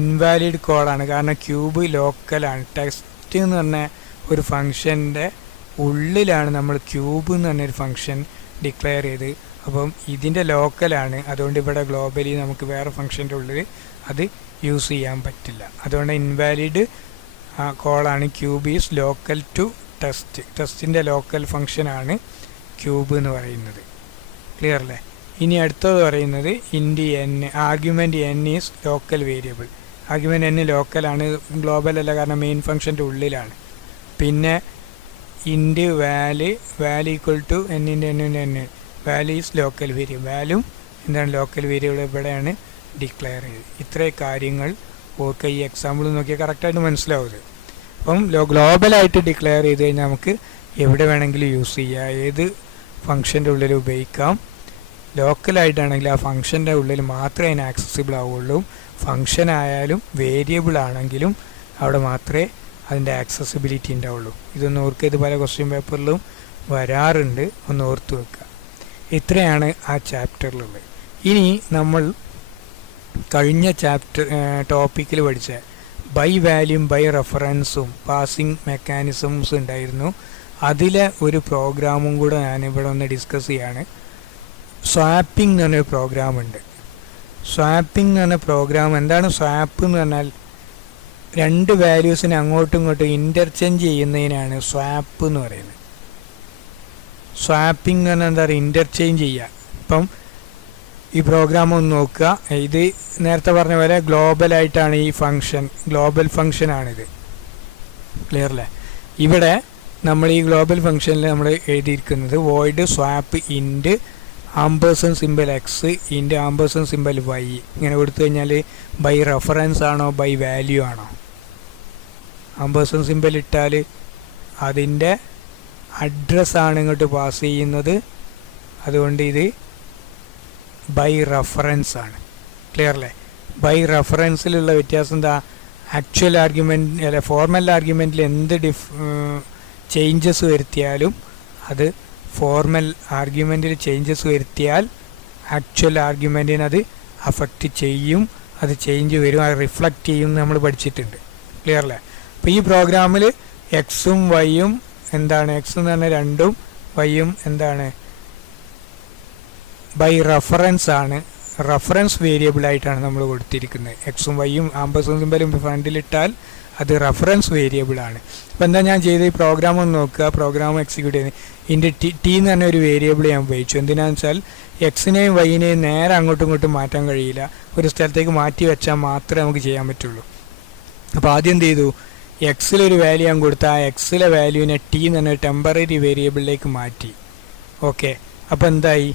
ഇൻവാലിഡ് കോളാണ്, കാരണം ക്യൂബ് ലോക്കലാണ്. ടെസ്റ്റ് എന്ന് പറഞ്ഞ ഒരു ഫംഗ്ഷൻ്റെ ഉള്ളിലാണ് നമ്മൾ ക്യൂബ് എന്ന് പറഞ്ഞൊരു ഫംഗ്ഷൻ ഡിക്ലെയർ ചെയ്ത്. അപ്പം ഇതിൻ്റെ ലോക്കലാണ്. അതുകൊണ്ട് ഇവിടെ ഗ്ലോബലി നമുക്ക് വേറെ ഫംഗ്ഷൻ്റെ ഉള്ളിൽ അത് യൂസ് ചെയ്യാൻ പറ്റില്ല. അതുകൊണ്ട് ഇൻവാലിഡ് കോളാണ്. Cube is local to test, ടെസ്റ്റിൻ്റെ ലോക്കൽ ഫംഗ്ഷനാണ് ക്യൂബ് എന്ന് പറയുന്നത്. ക്ലിയർ അല്ലേ? ഇനി അടുത്തത് പറയുന്നത് int N, argument N is local variable. Argument N ലോക്കലാണ്, ഗ്ലോബൽ അല്ല, കാരണം മെയിൻ ഫംഗ്ഷൻ്റെ ഉള്ളിലാണ്. പിന്നെ int val, val equal to എന്നിൻ്റെ N, value is local variable. Value എന്താണ്, ലോക്കൽ വേരിയബിൾ ഇവിടെയാണ് ഡിക്ലെയർ ചെയ്തത്. ഇത്രയും കാര്യങ്ങൾ ഓർക്കുക. ഈ എക്സാമ്പിൾ നോക്കിയാൽ കറക്റ്റായിട്ട് മനസ്സിലാവുന്നത്. അപ്പം ഗ്ലോബലായിട്ട് ഡിക്ലെയർ ചെയ്ത് കഴിഞ്ഞാൽ നമുക്ക് എവിടെ വേണമെങ്കിലും യൂസ് ചെയ്യാം, ഏത് ഫംഗ്ഷൻ്റെ ഉള്ളിൽ ഉപയോഗിക്കാം. ലോക്കലായിട്ടാണെങ്കിൽ ആ ഫംഗ്ഷൻ്റെ ഉള്ളിൽ മാത്രമേ അതിന് ആക്സസിബിൾ ആവുകയുള്ളൂ. ഫംഗ്ഷൻ ആയാലും വേരിയബിൾ ആണെങ്കിലും അവിടെ മാത്രമേ അതിൻ്റെ ആക്സസിബിലിറ്റി ഉണ്ടാവുള്ളൂ. ഇതൊന്ന് ഓർക്കുക, ഇത് പല ക്വസ്റ്റ്യൻ പേപ്പറിലും വരാറുണ്ട്, ഒന്ന് ഓർത്ത് വെക്കുക. ഇത്രയാണ് ആ ചാപ്റ്ററിലുള്ളത്. ഇനി നമ്മൾ കഴിഞ്ഞ ടോപ്പിക്കിൽ പഠിച്ച ബൈ വാല്യൂം ബൈ റെഫറൻസും പാസിംഗ് മെക്കാനിസംസും ഉണ്ടായിരുന്നു. അതിലെ ഒരു പ്രോഗ്രാമും കൂടെ ഞാനിവിടെ ഒന്ന് ഡിസ്കസ് ചെയ്യാണ്. സ്വാപ്പിംഗ് എന്ന് പറഞ്ഞൊരു പ്രോഗ്രാമുണ്ട്. സ്വാപ്പിംഗ് എന്ന് പറഞ്ഞ പ്രോഗ്രാം എന്താണ്? സ്വാപ്പ് എന്ന് പറഞ്ഞാൽ രണ്ട് വാല്യൂസിനെ അങ്ങോട്ടും ഇങ്ങോട്ടും ഇൻ്റർചേഞ്ച് ചെയ്യുന്നതിനാണ് സ്വാപ്പ് എന്ന് പറയുന്നത്. സ്വാപ്പിംഗ് എന്ന് പറഞ്ഞാൽ എന്താ പറയുക, ഇൻ്റർചേഞ്ച് ചെയ്യുക. ഇപ്പം ഈ പ്രോഗ്രാം ഒന്ന് നോക്കുക. ഇത് നേരത്തെ പറഞ്ഞ പോലെ ഗ്ലോബലായിട്ടാണ് ഈ ഫങ്ഷൻ, ഗ്ലോബൽ ഫങ്ഷനാണിത്. ക്ലിയർ അല്ലേ? ഇവിടെ നമ്മൾ ഈ ഗ്ലോബൽ ഫങ്ഷനിൽ നമ്മൾ എഴുതിയിരിക്കുന്നത് void swap int ampersand symbol X int ampersand symbol Y ഇങ്ങനെ കൊടുത്തു കഴിഞ്ഞാൽ ബൈ റെഫറൻസ് ആണോ ബൈ വാല്യൂ ആണോ? ആംപേഴ്സൺ സിമ്പൽ ഇട്ടാൽ അതിൻ്റെ അഡ്രസ്സാണ് ഇങ്ങോട്ട് പാസ് ചെയ്യുന്നത്. അതുകൊണ്ട് ഇത് ബൈ റെഫറൻസ് ആണ്. ക്ലിയർ അല്ലേ? ബൈ റെഫറൻസിലുള്ള വ്യത്യാസം എന്താ? ആക്ച്വൽ ആർഗ്യുമെൻ്റ് അല്ലെ ഫോർമൽ ആർഗ്യുമെൻറ്റിൽ എന്ത് ചേഞ്ചസ് വരുത്തിയാലും അത് ഫോർമൽ ആർഗ്യുമെൻറ്റിൽ ചേഞ്ചസ് വരുത്തിയാൽ ആക്ച്വൽ ആർഗ്യുമെൻറ്റിന് അത് അഫക്റ്റ് ചെയ്യും. അത് ചേഞ്ച് വരും, അത് റിഫ്ലക്റ്റ് ചെയ്യും നമ്മൾ പഠിച്ചിട്ടുണ്ട്. ക്ലിയർ അല്ലേ? അപ്പോൾ ഈ പ്രോഗ്രാമിൽ എക്സും വൈയും എന്താണ്? എക്സ് എന്ന് പറഞ്ഞാൽ 2ഉം വൈയും എന്താണ്? ബൈ റെഫറൻസ് ആണ്. റെഫറൻസ് വേരിയബിൾ ആയിട്ടാണ് നമ്മൾ കൊടുത്തിരിക്കുന്നത്. എക്സും വൈയും ആംപേഴ്സൺ സിമ്പലും ഫ്രണ്ടിലിട്ടാൽ അത് റെഫറൻസ് വേരിയബിൾ ആണ്. അപ്പോൾ എന്താ ഞാൻ ചെയ്ത് ഈ പ്രോഗ്രാം ഒന്ന് നോക്കുക. പ്രോഗ്രാം എക്സിക്യൂട്ട് ചെയ്യുന്നത് ഇതിൻ്റെ ടി എന്ന് പറഞ്ഞ ഒരു വേരിയബിൾ ഞാൻ ഉപയോഗിച്ചു. എന്തിനാണെന്ന് വെച്ചാൽ എക്സിനെയും വൈനെയും നേരെ അങ്ങോട്ടും ഇങ്ങോട്ടും മാറ്റാൻ കഴിയില്ല. ഒരു സ്ഥലത്തേക്ക് മാറ്റി വെച്ചാൽ മാത്രമേ നമുക്ക് ചെയ്യാൻ പറ്റുള്ളൂ. അപ്പോൾ ആദ്യം എന്ത് ചെയ്തു? എക്സിലൊരു വാല്യൂ ഞാൻ കൊടുത്ത ആ എക്സിലെ വാല്യൂവിനെ ടി എന്ന് പറഞ്ഞ ടെമ്പററി വേരിയബിളിലേക്ക് മാറ്റി. ഓക്കെ, അപ്പോൾ എന്തായി?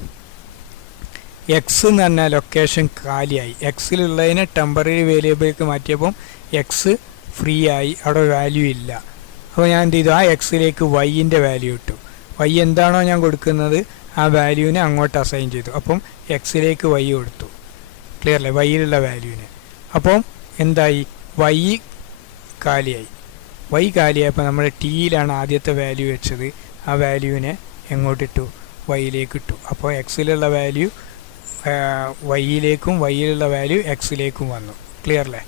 എക്സ് എന്ന് പറഞ്ഞാൽ ലൊക്കേഷൻ കാലിയായി. എക്സിലുള്ളതിനെ ടെമ്പററി വേരിയബിളിലേക്ക് മാറ്റിയപ്പം എക്സ് ഫ്രീ ആയി, അവിടെ വാല്യൂ ഇല്ല. അപ്പോൾ ഞാൻ എന്ത് ചെയ്തു? ആ എക്സിലേക്ക് വൈൻ്റെ വാല്യൂ ഇട്ടു. വൈ എന്താണോ ഞാൻ കൊടുക്കുന്നത് ആ വാല്യൂവിനെ അങ്ങോട്ട് അസൈൻ ചെയ്തു. അപ്പം എക്സിലേക്ക് വൈ കൊടുത്തു. ക്ലിയർ അല്ലേ? വൈയിലുള്ള വാല്യൂവിന്. അപ്പം എന്തായി? വൈ കാലിയായി. വൈ കാലിയായപ്പോൾ നമ്മൾ ടിയിലാണ് ആദ്യത്തെ വാല്യൂ വെച്ചത്. ആ വാല്യൂവിനെ എങ്ങോട്ടിട്ടു? വൈയിലേക്ക് ഇട്ടു. അപ്പോൾ എക്സിലുള്ള വാല്യൂ വൈയിലേക്കും വൈയിലുള്ള വാല്യൂ എക്സിലേക്കും വന്നു. ക്ലിയർ അല്ലേ?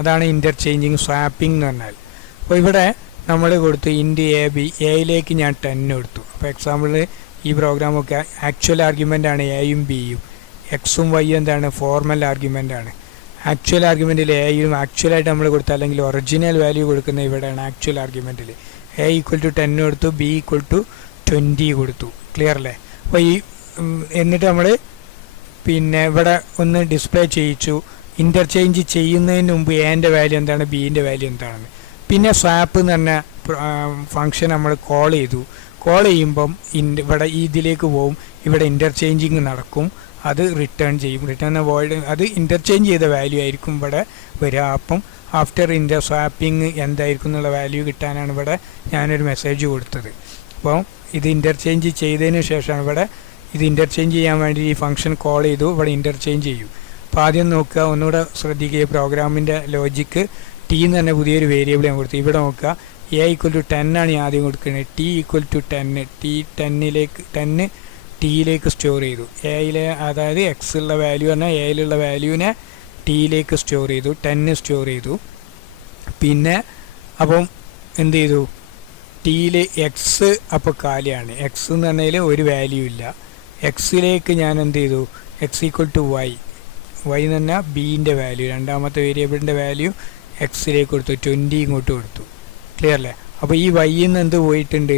അതാണ് ഇൻ്റർചേഞ്ചിങ് സ്വാപ്പിംഗ് എന്ന് പറഞ്ഞാൽ. അപ്പോൾ ഇവിടെ നമ്മൾ കൊടുത്തു ഇൻറ്റ് എ ബി, എയിലേക്ക് ഞാൻ 10 കൊടുത്തു. അപ്പോൾ എക്സാമ്പിളിൽ ഈ പ്രോഗ്രാമൊക്കെ ആക്ച്വൽ ആർഗ്യുമെൻ്റ് ആണ് എയും ബിയും. എക്സും വൈയും എന്താണ്? ഫോർമൽ ആർഗ്യുമെൻ്റ് ആണ്. ആക്ച്വൽ ആർഗ്യുമെൻറ്റിൽ എയും ആക്ച്വലായിട്ട് നമ്മൾ കൊടുത്ത അല്ലെങ്കിൽ ഒറിജിനൽ വാല്യൂ കൊടുക്കുന്ന ഇവിടെയാണ് ആക്ച്വൽ ആർഗ്യുമെൻറ്റിൽ. എ ഈക്വൽ ടു 10 കൊടുത്തു, ബി ഈക്വൽ ടു 20 കൊടുത്തു. ക്ലിയർ അല്ലേ? അപ്പോൾ ഈ എന്നിട്ട് നമ്മൾ പിന്നെ ഇവിടെ ഒന്ന് ഡിസ്പ്ലേ ചെയ്യിച്ചു. ഇൻ്റർചേഞ്ച് ചെയ്യുന്നതിന് മുമ്പ് എൻ്റെ വാല്യൂ എന്താണ്, ബീൻ്റെ വാല്യൂ എന്താണെന്ന്. പിന്നെ സ്വാപ്പ് എന്ന് പറഞ്ഞ ഫങ്ഷൻ നമ്മൾ കോൾ ചെയ്തു. കോൾ ചെയ്യുമ്പം ഇവിടെ ഇതിലേക്ക് പോവും, ഇവിടെ ഇൻ്റർചേഞ്ചിങ് നടക്കും, അത് റിട്ടേൺ ചെയ്യും. റിട്ടേൺ വോയിഡ് അത് ഇൻ്റർചേഞ്ച് ചെയ്ത വാല്യൂ ആയിരിക്കും ഇവിടെ വരിക. അപ്പം ആഫ്റ്റർ സ്വാപ്പിംഗ് എന്തായിരിക്കും എന്നുള്ള വാല്യൂ കിട്ടാനാണ് ഇവിടെ ഞാനൊരു മെസ്സേജ് കൊടുത്തത്. അപ്പോൾ ഇത് ഇൻ്റർചേഞ്ച് ചെയ്തതിന് ശേഷമാണ് ഇവിടെ ഇത് ഇൻ്റർചേഞ്ച് ചെയ്യാൻ വേണ്ടി ഈ ഫംഗ്ഷൻ കോൾ ചെയ്തു, ഇവിടെ ഇൻ്റർചേഞ്ച് ചെയ്യും. അപ്പോൾ ആദ്യം നോക്കുക, ഒന്നുകൂടെ ശ്രദ്ധിക്കുക. പ്രോഗ്രാമിൻ്റെ ലോജിക്ക് ടി എന്ന് തന്നെ പുതിയൊരു വേരിയബിൾ ഞാൻ കൊടുത്തു. ഇവിടെ നോക്കുക, എ ഈക്വൽ ടു 10 ആണ് ഞാൻ ആദ്യം കൊടുക്കുന്നത്. ടി ഈക്വൽ ടു 10, ടി 10 ടിയിലേക്ക് സ്റ്റോർ ചെയ്തു. എയിലെ അതായത് എക്സ് ഉള്ള വാല്യൂ പറഞ്ഞാൽ എയിലുള്ള വാല്യൂവിനെ ടിയിലേക്ക് സ്റ്റോർ ചെയ്തു, 10 സ്റ്റോർ ചെയ്തു. പിന്നെ അപ്പം എന്ത് ചെയ്തു? ടിയിൽ എക്സ് അപ്പോൾ കാലിയാണ്. എക്സ് എന്ന് പറഞ്ഞതിൽ ഒരു വാല്യൂ ഇല്ല. എക്സിലേക്ക് ഞാൻ എന്ത് ചെയ്തു? X equal to Y, Y എന്ന് പറഞ്ഞാൽ ബീൻ്റെ വാല്യൂ, രണ്ടാമത്തെ വേരിയബിളിൻ്റെ വാല്യൂ എക്സിലേക്ക് കൊടുത്തു, 20 ഇങ്ങോട്ട് കൊടുത്തു. ക്ലിയർ അല്ലേ? അപ്പോൾ ഈ വൈയിൽ നിന്ന് എന്ത് പോയിട്ടുണ്ട്?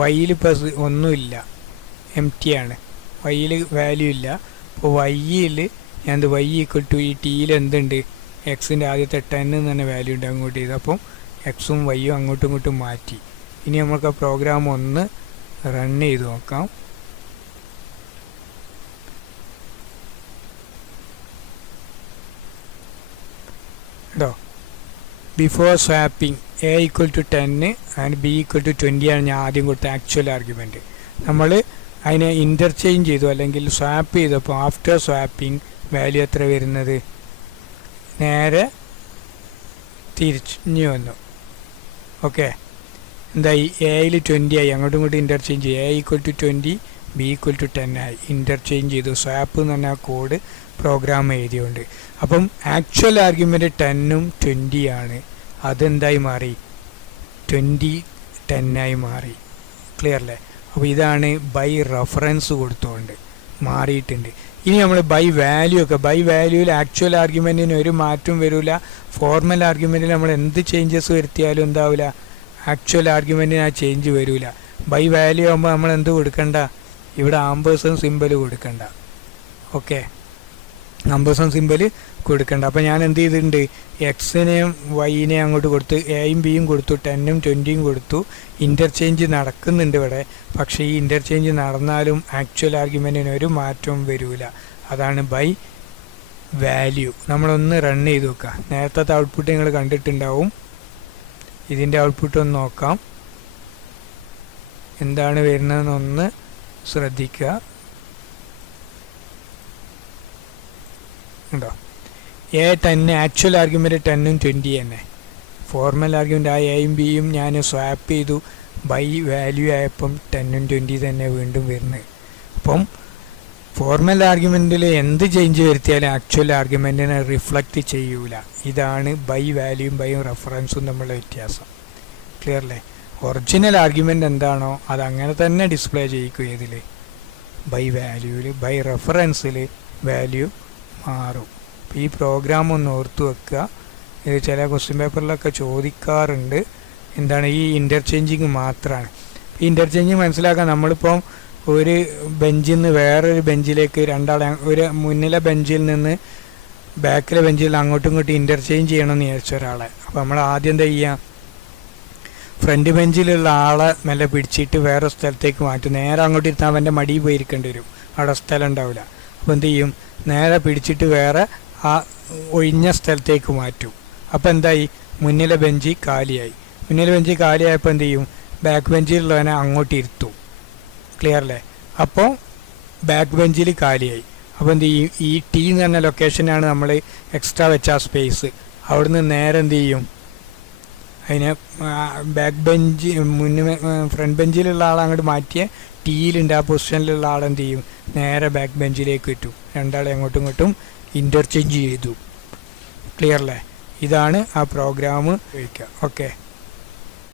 വൈയിൽ ഇപ്പോൾ ഒന്നുമില്ല, എം ടി ആണ്, വൈയിൽ വാല്യൂ ഇല്ല. അപ്പോൾ വൈയിൽ ഞാൻ എന്ത്? വൈ ഈക്വൽ ടു ഈ ടിയിൽ എന്തുണ്ട്? എക്സിൻ്റെ ആദ്യത്തെ 10 എന്ന് തന്നെ വാല്യൂ ഉണ്ട്, അങ്ങോട്ട് ചെയ്തു. അപ്പം എക്സും വൈയും അങ്ങോട്ടും ഇങ്ങോട്ടും മാറ്റി. ഇനി നമുക്ക് ആ പ്രോഗ്രാം ഒന്ന് റൺ ചെയ്ത് നോക്കാം. കേട്ടോ, before swapping A equal to 10 and B equal to 20 ആണ് ഞാൻ ആദ്യം കൊടുത്ത ആക്ച്വൽ ആർഗ്യുമെൻറ്റ്. നമ്മൾ അതിനെ ഇൻ്റർചേഞ്ച് ചെയ്തു അല്ലെങ്കിൽ സ്വാപ്പ് ചെയ്തപ്പോൾ ആഫ്റ്റർ സ്വാപ്പിംഗ് വാല്യൂ എത്ര വരുന്നത്? നേരെ തിരിഞ്ഞു വന്നു. ഓക്കെ, എന്തായി? എയിൽ 20 ആയി, അങ്ങോട്ടും ഇങ്ങോട്ടും ഇൻ്റർചേഞ്ച് ചെയ്യും. A equal to 20, B equal to 10 ആയി, ഇൻ്റർചേഞ്ച് ചെയ്തു. സ്വാപ്പ് എന്ന് പറഞ്ഞാൽ കോഡ് പ്രോഗ്രാം എഴുതിയുണ്ട്. അപ്പം ആക്ച്വൽ ആർഗ്യുമെൻറ്റ് 10ഉം 20 ആണ്. അതെന്തായി മാറി? 20 10 ആയി മാറി. ക്ലിയർ അല്ലേ? അപ്പോൾ ഇതാണ് ബൈ റെഫറൻസ് കൊടുത്തുകൊണ്ട് മാറിയിട്ടുണ്ട്. ഇനി നമ്മൾ ബൈ വാല്യൂ ഒക്കെ, ബൈ വാല്യൂവിൽ ആക്ച്വൽ ആർഗ്യുമെൻറ്റിന് ഒരു മാറ്റം വരില്ല. ഫോർമൽ ആർഗ്യുമെൻറ്റിൽ നമ്മൾ എന്ത് ചേഞ്ചസ് വരുത്തിയാലും എന്താവില്ല, ആക്ച്വൽ ആർഗ്യുമെൻറ്റിന് ആ ചേഞ്ച് വരില്ല. ബൈ വാല്യൂ ആകുമ്പോൾ നമ്മൾ എന്ത് കൊടുക്കണ്ട? ഇവിടെ ആംപേഴ്സൺ സിമ്പൽ കൊടുക്കണ്ട. ഓക്കെ. നമ്പേഴ്സും സിമ്പിൾ കൊടുക്കണ്ട. അപ്പോൾ ഞാൻ എന്ത് ചെയ്തിട്ടുണ്ട്, എക്സിനെയും വൈനെയും അങ്ങോട്ട് കൊടുത്ത് എയും ബിയും കൊടുത്തു, 10ഉം 20ഉം കൊടുത്തു. ഇൻ്റർചേഞ്ച് നടക്കുന്നുണ്ട് ഇവിടെ, പക്ഷേ ഈ ഇൻ്റർചേഞ്ച് നടന്നാലും ആക്ച്വൽ ആർഗ്യുമെൻറ്റിന് ഒരു മാറ്റവും വരില്ല. അതാണ് ബൈ വാല്യൂ. നമ്മളൊന്ന് റൺ ചെയ്ത് നോക്കുക. നേരത്തെ ഔട്ട്പുട്ട് നിങ്ങൾ കണ്ടിട്ടുണ്ടാവും. ഇതിൻ്റെ ഔട്ട്പുട്ട് ഒന്ന് നോക്കാം, എന്താണ് വരുന്നതെന്നൊന്ന് ശ്രദ്ധിക്കുക. ഉണ്ടോ, A10 ആക്ച്വൽ ആർഗ്യുമെൻറ്റ് 10ഉം 20 തന്നെ. ഫോർമൽ ആർഗ്യുമെൻ്റ് ആ എയും ബിയും ഞാൻ സ്വാപ്പ് ചെയ്തു, ബൈ വാല്യൂ ആയപ്പം 10ഉം 20 തന്നെ വീണ്ടും വരുന്നത്. അപ്പം ഫോർമൽ ആർഗ്യുമെൻറ്റിൽ എന്ത് ചേഞ്ച് വരുത്തിയാലും ആക്ച്വൽ ആർഗ്യുമെൻറ്റിനെ റിഫ്ലക്റ്റ് ചെയ്യൂല. ഇതാണ് ബൈ വാല്യൂയും ബൈ റെഫറൻസും തമ്മിലുള്ള വ്യത്യാസം. ക്ലിയർ അല്ലേ? ഒറിജിനൽ ആർഗ്യുമെൻ്റ് എന്താണോ അത് അങ്ങനെ തന്നെ ഡിസ്പ്ലേ ചെയ്യിക്കും. ഇതിൽ ബൈ വാല്യൂവിൽ, ബൈ റെഫറൻസിൽ വാല്യൂ മാറും. അപ്പോൾ ഈ പ്രോഗ്രാം ഒന്ന് ഓർത്തു വെക്കുക. ഇത് ചില ക്വസ്റ്റ്യൻ പേപ്പറിലൊക്കെ ചോദിക്കാറുണ്ട്. എന്താണ് ഈ ഇൻ്റർചേഞ്ചിങ് മാത്രമാണ്. ഈ ഇൻ്റർചേഞ്ചിങ് മനസ്സിലാക്കാൻ നമ്മളിപ്പം ഒരു ബെഞ്ചിൽ നിന്ന് വേറൊരു ബെഞ്ചിലേക്ക് രണ്ടാളെ, ഒരു മുന്നിലെ ബെഞ്ചിൽ നിന്ന് ബാക്കിലെ ബെഞ്ചിൽ അങ്ങോട്ടും ഇങ്ങോട്ടും ഇൻ്റർചേഞ്ച് ചെയ്യണമെന്ന് വിചാരിച്ച ഒരാളെ. അപ്പോൾ നമ്മൾ ആദ്യം എന്താ ചെയ്യുക, ഫ്രണ്ട് ബെഞ്ചിലുള്ള ആളെ മെല്ലെ പിടിച്ചിട്ട് വേറെ സ്ഥലത്തേക്ക് മാറ്റും. നേരെ അങ്ങോട്ട് ഇരുത്താൻ അവൻ്റെ മടിയിൽ പോയി ഇരിക്കേണ്ടി വരും, അവിടെ സ്ഥലം ഉണ്ടാവില്ല. അപ്പോൾ എന്ത് ചെയ്യും, നേരെ പിടിച്ചിട്ട് വേറെ ആ ഒഴിഞ്ഞ സ്ഥലത്തേക്ക് മാറ്റും. അപ്പോൾ എന്തായി, മുന്നിലെ ബെഞ്ച് കാലിയായി. മുന്നിലെ ബെഞ്ച് കാലിയായപ്പോൾ എന്ത് ചെയ്യും, ബാക്ക് ബെഞ്ചിലുള്ളവനെ അങ്ങോട്ട് ഇരുത്തും. ക്ലിയർ അല്ലേ? അപ്പോൾ ബാക്ക് ബെഞ്ചിൽ കാലിയായി. അപ്പോൾ എന്ത് ചെയ്യും, ഈ ടി എന്ന് പറഞ്ഞ ലൊക്കേഷനാണ് നമ്മൾ എക്സ്ട്രാ വെച്ച ആ സ്പേസ്. അവിടുന്ന് നേരെ എന്ത് ചെയ്യും, അതിനെ ബാക്ക് ബെഞ്ച് ഫ്രണ്ട് ബെഞ്ചിലുള്ള ആളെ അങ്ങോട്ട് മാറ്റിയ ടിയിലുണ്ട് ആ പൊസിഷനിലുള്ള ആളെന്ത് ചെയ്യും, നേരെ ബാക്ക് ബെഞ്ചിലേക്ക് കിട്ടും. രണ്ടാളെ അങ്ങോട്ടും ഇങ്ങോട്ടും ഇൻ്റർചേഞ്ച് ചെയ്തു. ക്ലിയർ അല്ലേ? ഇതാണ് ആ പ്രോഗ്രാം ഉപയോഗിക്കുക. ഓക്കെ.